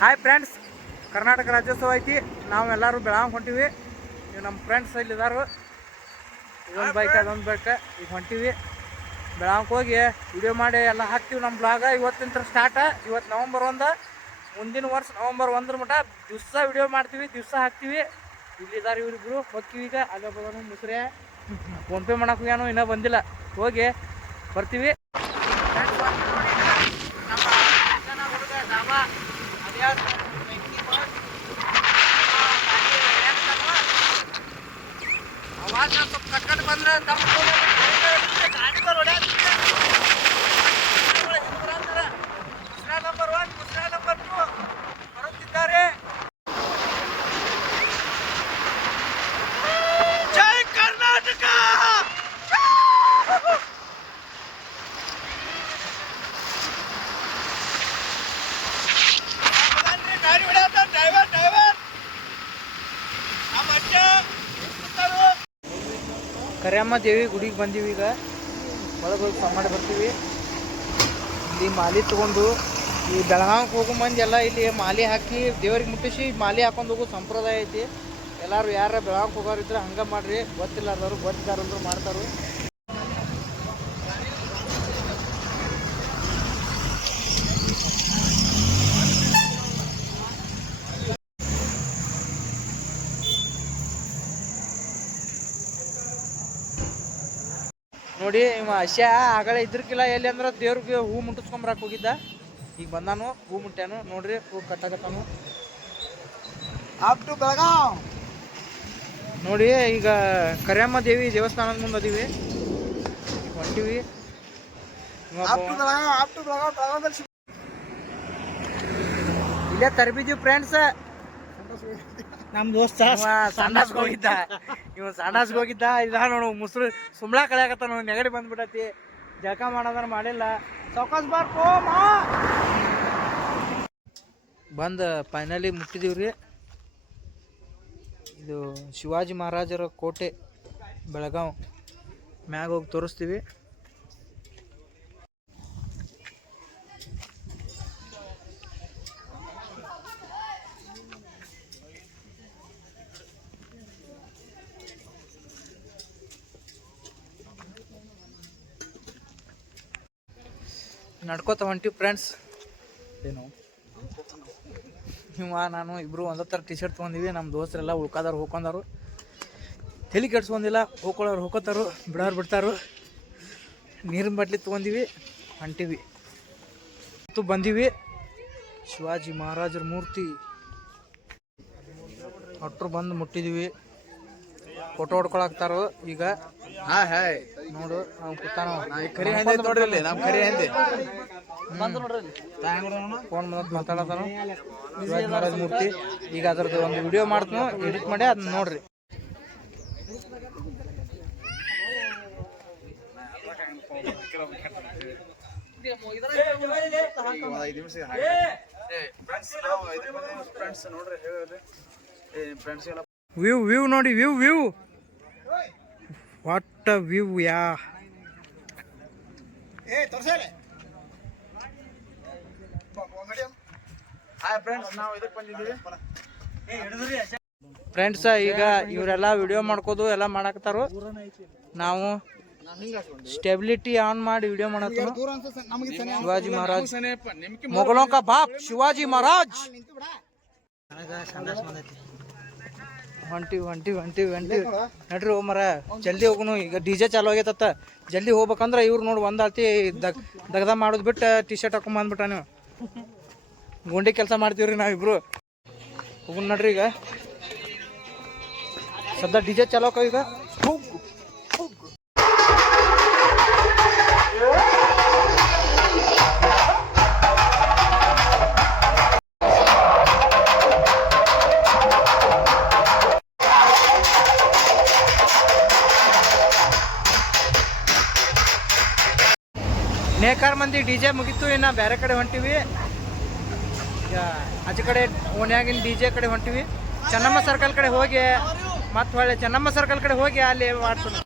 Hi friends Karnataka Rajyotsava ಐತಿ. ನಾವೆಲ್ಲರೂ ಬೆಳಗಾವ್ ಹೊಂಟಿವಿ. ಇವು ನಮ್ಮ ಫ್ರೆಂಡ್ಸ್ ಇಲ್ಲಿ ಇದಾರು ಇದೊಂದು ಬೈಕ್ ಅದೊಂದು ಬೈಕ್ ಈಗ ಹೊಂಟಿವಿ. ಬೆಳಾಂಗೆ ಹೋಗಿ ವಿಡಿಯೋ ಮಾಡಿ ಎಲ್ಲ ಹಾಕ್ತೀವಿ ನಮ್ಮ ಬ್ಲಾಗ ಇವತ್ತಿನ ಸ್ಟಾರ್ಟ ಇವತ್ತು ನವಂಬರ್ ಒಂದು. ಮುಂದಿನ ವರ್ಷ ನವಂಬರ್ ಒಂದ್ರ ಮಟ್ಟ ದಿವಸ ವಿಡಿಯೋ ಮಾಡ್ತೀವಿ ದಿವಸ ಹಾಕ್ತೀವಿ. ಇಲ್ಲಿದ್ದಾರೆ ಇವರಿಬ್ರು ಹೋಗ್ತೀವಿ ಈಗ. ಅಲ್ಲೊಬ್ಬನು ಮುಸ್ರೆ. ಫೋನ್ಪೇ ಮಾಡೋಕ್ಕೂ ಏನೋ ಇನ್ನೂ ಬಂದಿಲ್ಲ. ಹೋಗಿ ಬರ್ತೀವಿ. आवाज़ ना तो कटकट बन रहा है दम खोले ಕರಿಯಮ್ಮ ದೇವಿ ಗುಡಿಗೆ ಬಂದೀವಿ ಈಗ. ಒಳಗೆ ಮಾಡಿ ಬರ್ತೀವಿ. ಇಲ್ಲಿ ಮಾಲಿ ತಗೊಂಡು ಈ ಬೆಳಗಾವಿಗೆ ಹೋಗೋ ಮಂದಿ ಎಲ್ಲ ಇಲ್ಲಿ ಮಾಲಿ ಹಾಕಿ ದೇವ್ರಿಗೆ ಮುಟ್ಟಿಸಿ ಮಾಲಿ ಹಾಕೊಂಡು ಹೋಗೋ ಸಂಪ್ರದಾಯ ಐತಿ. ಎಲ್ಲರೂ ಯಾರ ಬೆಳಗಾವಿಗೆ ಹೋಗೋರು ಇದ್ರೆ ಹಂಗೆ ಮಾಡ್ರಿ. ಗೊತ್ತಿಲ್ಲಾರ್ದವ್ರು ಗೊತ್ತಿದ್ದಾರಂದ್ರು ಮಾಡ್ತಾರು ನೋಡಿ ಇವ ಅಶ್ಯ ಆಗಲೇ ಇದ್ರಕಿಲ್ಲ ಎಲ್ಲಿ ಅಂದ್ರೆ ದೇವ್ರಿಗೆ ಹೂ ಮುಟ್ಟಿಸ್ಕೊಂಬರಕ್ಕೆ ಹೋಗಿದ್ದ. ಈಗ ಬಂದಾನು ಹೂ ಮುಟ್ಟ್ಯಾನು. ನೋಡ್ರಿ ಹೂ ಕಟ್ಟಾಕತ್ತಾನು. ಅಪ್ ಟು ಬೆಳಗಾವ್ ನೋಡಿ ಈಗ ಕರಿಯಮ್ಮ ದೇವಿ ದೇವಸ್ಥಾನದ ಮುಂದೆ ಅದೀವಿ. ಹೊಂಟಿವಿ. ಇಲ್ಲೇ ತರಬಿದ್ದೀವಿ ಫ್ರೆಂಡ್ಸ್ ನಮ್ ದೋಸ್ತ ಸಂಡಾಸ್ಗೆ ಹೋಗಿದ್ದ. ಇವ ಸಂಡಾಸ್ಗೆ ಹೋಗಿದ್ದ. ಇಲ್ಲ ನೋಡು, ಮುಸ್ರು ಸುಮ್ಳ ಕಳೆಯಕತ್ತ ನೋಡು, ನೆಗಡಿ ಬಂದ್ಬಿಟ್ಟತಿ ಜಳಕ ಮಾಡೋದ್ರ ಮಾಡಿಲ್ಲ. ಸೌಕಾಸ್ ಬಾರ್ ಬಂದ ಫೈನಲಿ ಮುಟ್ಟಿದೀವ್ರಿ. ಇದು ಶಿವಾಜಿ ಮಹಾರಾಜರ ಕೋಟೆ, ಬೆಳಗಾವ್. ಮ್ಯಾಗ ಹೋಗಿ ತೋರಿಸ್ತೀವಿ. ನಡ್ಕೋತ ಹೊಂಟಿವಿ ಫ್ರೆಂಡ್ಸ್. ಏನು? ಇವ, ನಾನು ಇಬ್ಬರು ಒಂದೇ ಥರ ಟಿ ಶರ್ಟ್ ತೊಗೊಂಡಿವಿ. ನಮ್ಮ ದೋಸ್ತರೆಲ್ಲ ಉಳ್ಕಾದವ್ರು ಹೋಗ್ಕೊಂಡಾರು. ತಲೆ ಕೆಡ್ಸ್ಕೊಂಡಿಲ್ಲ, ಹೋಗ್ಕೊಳ್ಳೋರು ಹೋಕೋತಾರು ಬಿಡೋರು ಬಿಡ್ತಾರು. ನೀರಿನ ಬಟ್ಲಿ ತೊಗೊಂಡಿವಿ, ಹೊಂಟಿವಿ. ಮತ್ತು ಬಂದೀವಿ. ಶಿವಾಜಿ ಮಹಾರಾಜರ ಮೂರ್ತಿ. ಒಟ್ಟರು ಬಂದು ಮುಟ್ಟಿದ್ದೀವಿ ಫೋಟೋ ಹೊಡ್ಕೊಳಕ್ತಾರು ಈಗ. ಹಾ ಹಾಯ್ ನೋಡು ನಾವು ಕೂತಾನ ಕರಿ ಹಿಂದೆ ನೋಡ್ರಿ ಇಲ್ಲಿ ನಮ್ ಕರಿ ಹಂದೆ ಫೋನ್ ಬಂದ ಮಾತಾಡತಾನು ಮಹಾರಾಜ ಮೂರ್ತಿ ಈಗ ಅದ್ರದ್ದು ಒಂದು ವಿಡಿಯೋ ಮಾಡ್ತಾನು ಎಡಿಟ್ ಮಾಡಿ ಅದನ್ನ ನೋಡ್ರಿ ನೋಡ್ರಿ ವ್ಯೂ ವ್ಯೂ ನೋಡಿ view view what view yeah friends ಈಗ ಇವರೆಲ್ಲ ವಿಡಿಯೋ ಮಾಡ್ಕೋದು ಎಲ್ಲ ಮಾಡಾಕತ್ತಾರು. ನಾವು ಸ್ಟೆಬಿಲಿಟಿ ಆನ್ ಮಾಡಿ ವಿಡಿಯೋ ಮಾಡತ್ತಾರ ಶಿವಾಜಿ ಮಹಾರಾಜ್. ಮೊಘಲೋಂ ಬಾಪ್ ಶಿವಾಜಿ ಮಹಾರಾಜ್. ಹೊಂಟಿವಿ ಹೊಂಟಿವಿ ಹೊಂಟಿವಿ ಹೊಂಟಿವಿ ನಡ್ರಿ ಹೋಗ್ ಮರ ಜಲ್ದಿ ಹೋಗುನು. ಈಗ ಡಿ ಜೆ ಚಾಲು ಆಗೈತತ್ತ. ಜಲ್ದಿ ಹೋಗ್ಬೇಕಂದ್ರೆ ಇವ್ರು ನೋಡಿ ಒಂದಾಳ್ತಿ ದಗ್ ದಗದ ಮಾಡೋದು ಬಿಟ್ಟು ಟಿ ಶರ್ಟ್ ಹಾಕೊಂಡ್ ಬಂದ್ಬಿಟ್ಟ ನೀವು ಗುಂಡಿ ಕೆಲಸ ಮಾಡ್ತೀವ್ರಿ ನಾವಿಬ್ರು ಹೋಗುನ್ ನಡ್ರಿ ಈಗ. ಸದ್ಯ ಡಿ ಜೆ ಚಾಲು ಈಗ. ಹೋಗು ನೇಕಾರ್ ಮಂದಿ ಡಿ ಜೆ ಮುಗೀತು, ಇನ್ನು ಬೇರೆ ಕಡೆ ಹೊಂಟಿವಿ. ಈಗ ಆಚೆ ಕಡೆ, ಓಣ್ಯಾಗಿನ ಡಿ ಜೆ ಕಡೆ ಹೊಂಟಿವಿ. ಚೆನ್ನಮ್ಮ ಸರ್ಕಲ್ ಕಡೆ ಹೋಗಿ, ಮತ್ತೆ ಹೊಳ್ಳೆ ಚೆನ್ನಮ್ಮ ಸರ್ಕಲ್ ಕಡೆ ಹೋಗಿ ಅಲ್ಲಿ ಮಾಡ್ಸೋಣ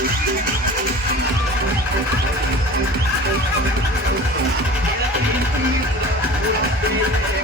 Thank you.